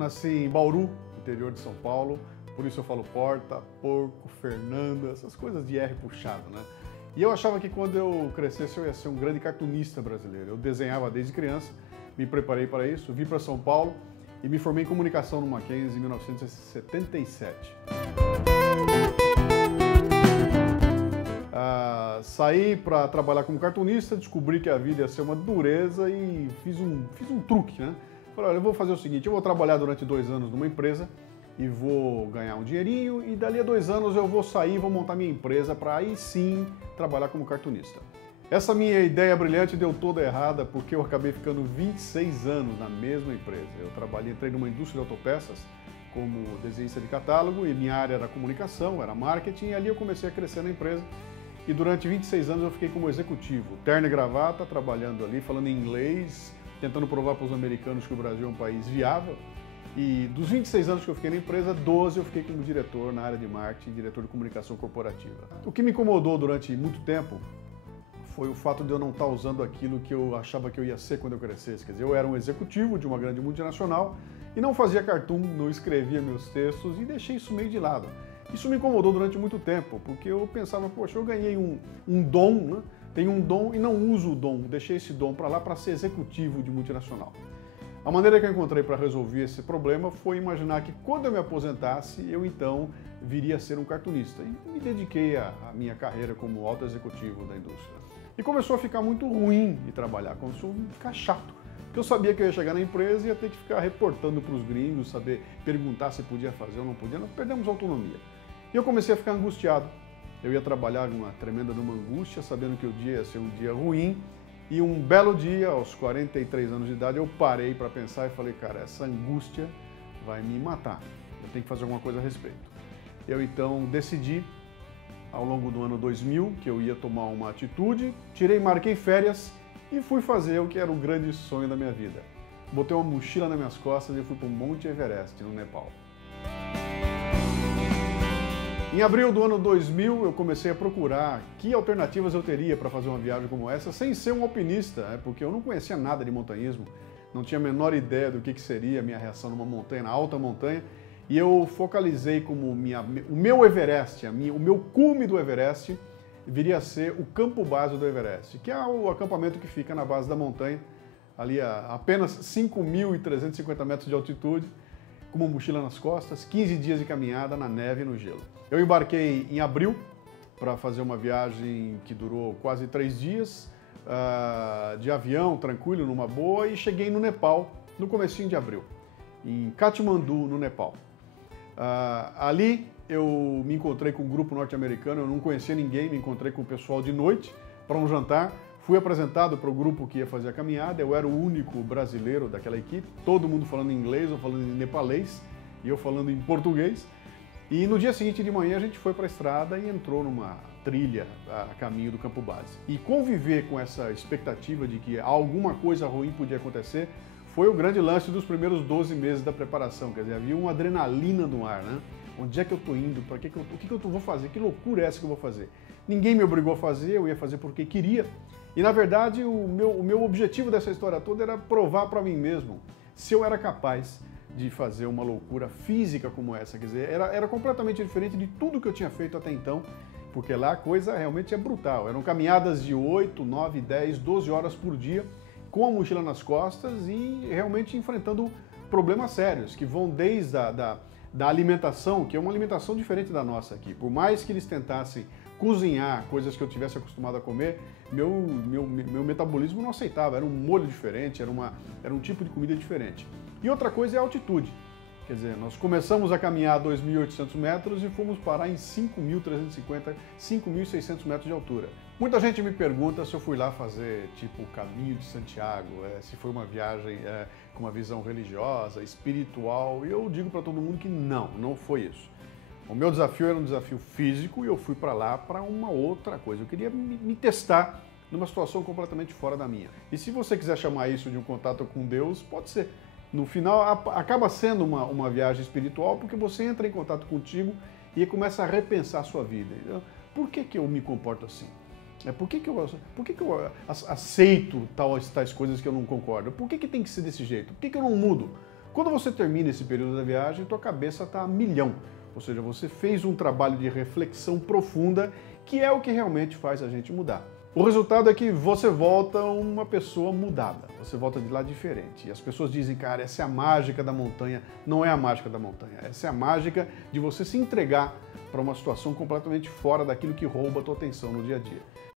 nasci em Bauru, interior de São Paulo, por isso eu falo Porta, Porco, Fernanda, essas coisas de R puxado, né? E eu achava que quando eu crescesse eu ia ser um grande cartunista brasileiro. Eu desenhava desde criança, me preparei para isso, vim para São Paulo e me formei em comunicação no Mackenzie em 1977. Saí para trabalhar como cartunista, descobri que a vida ia ser uma dureza e fiz um truque, né? Falei, olha, eu vou fazer o seguinte, eu vou trabalhar durante 2 anos numa empresa e vou ganhar um dinheirinho e dali a 2 anos eu vou sair, vou montar minha empresa para aí sim trabalhar como cartunista. Essa minha ideia brilhante deu toda errada porque eu acabei ficando 26 anos na mesma empresa. Eu entrei numa indústria de autopeças como desenhista de catálogo e minha área era comunicação, era marketing e ali eu comecei a crescer na empresa. E durante 26 anos eu fiquei como executivo, terno e gravata, trabalhando ali, falando inglês, tentando provar para os americanos que o Brasil é um país viável. E dos 26 anos que eu fiquei na empresa, 12 eu fiquei como diretor na área de marketing, diretor de comunicação corporativa. O que me incomodou durante muito tempo foi o fato de eu não estar usando aquilo que eu achava que eu ia ser quando eu crescesse. Quer dizer, eu era um executivo de uma grande multinacional e não fazia cartoon, não escrevia meus textos e deixei isso meio de lado. Isso me incomodou durante muito tempo, porque eu pensava, poxa, eu ganhei um dom, né? Tenho um dom e não uso o dom, deixei esse dom para lá para ser executivo de multinacional. A maneira que eu encontrei para resolver esse problema foi imaginar que quando eu me aposentasse, eu então viria a ser um cartunista. E me dediquei à minha carreira como alto executivo da indústria. E começou a ficar muito ruim de trabalhar, começou a ficar chato. Porque eu sabia que eu ia chegar na empresa e ia ter que ficar reportando para os gringos, saber perguntar se podia fazer ou não podia. Nós perdemos autonomia. E eu comecei a ficar angustiado. Eu ia trabalhar numa tremenda angústia, sabendo que o dia ia ser um dia ruim. E um belo dia, aos 43 anos de idade, eu parei para pensar e falei, cara, essa angústia vai me matar. Eu tenho que fazer alguma coisa a respeito. Eu então decidi, ao longo do ano 2000, que eu ia tomar uma atitude, marquei férias e fui fazer o que era o grande sonho da minha vida. Botei uma mochila nas minhas costas e fui para o Monte Everest, no Nepal. Em abril do ano 2000, eu comecei a procurar que alternativas eu teria para fazer uma viagem como essa, sem ser um alpinista, porque eu não conhecia nada de montanhismo, não tinha a menor ideia do que seria a minha reação numa montanha, na alta montanha, e eu focalizei como o meu Everest, o meu cume do Everest, viria a ser o campo base do Everest, que é o acampamento que fica na base da montanha, ali a apenas 5.350 metros de altitude, com uma mochila nas costas, 15 dias de caminhada na neve e no gelo. Eu embarquei em abril para fazer uma viagem que durou quase 3 dias, de avião, tranquilo, numa boa, e cheguei no Nepal no comecinho de abril, em Katmandu, no Nepal. Ali eu me encontrei com um grupo norte-americano, eu não conhecia ninguém, me encontrei com o pessoal de noite para um jantar. Fui apresentado para o grupo que ia fazer a caminhada, eu era o único brasileiro daquela equipe, todo mundo falando inglês ou falando em nepalês, e eu falando em português. E no dia seguinte de manhã a gente foi para a estrada e entrou numa trilha a caminho do campo base. E conviver com essa expectativa de que alguma coisa ruim podia acontecer foi o grande lance dos primeiros 12 meses da preparação, quer dizer, havia uma adrenalina no ar, né? Onde é que eu estou indo? O que eu vou fazer? Que loucura é essa que eu vou fazer? Ninguém me obrigou a fazer, eu ia fazer porque queria. E, na verdade, o meu objetivo dessa história toda era provar para mim mesmo se eu era capaz de fazer uma loucura física como essa. Quer dizer, era completamente diferente de tudo que eu tinha feito até então, porque lá a coisa realmente é brutal. Eram caminhadas de 8, 9, 10, 12 horas por dia, com a mochila nas costas e realmente enfrentando problemas sérios, que vão desde da alimentação, que é uma alimentação diferente da nossa aqui. Por mais que eles tentassem cozinhar coisas que eu tivesse acostumado a comer, meu metabolismo não aceitava, era um molho diferente, era um tipo de comida diferente. E outra coisa é a altitude. Quer dizer, nós começamos a caminhar 2.800 metros e fomos parar em 5.350, 5.600 metros de altura. Muita gente me pergunta se eu fui lá fazer tipo o Caminho de Santiago, se foi uma viagem com uma visão religiosa, espiritual, e eu digo para todo mundo que não foi isso. O meu desafio era um desafio físico e eu fui para lá para uma outra coisa. Eu queria me testar numa situação completamente fora da minha. E se você quiser chamar isso de um contato com Deus, pode ser. No final, acaba sendo uma viagem espiritual porque você entra em contato contigo e começa a repensar a sua vida. Por que eu me comporto assim? Por que eu aceito tais coisas que eu não concordo? Por que tem que ser desse jeito? Por que eu não mudo? Quando você termina esse período da viagem, tua cabeça está a milhão. Ou seja, você fez um trabalho de reflexão profunda, que é o que realmente faz a gente mudar. O resultado é que você volta uma pessoa mudada, você volta de lá diferente. E as pessoas dizem, cara, essa é a mágica da montanha. Não é a mágica da montanha, essa é a mágica de você se entregar para uma situação completamente fora daquilo que rouba a tua atenção no dia a dia.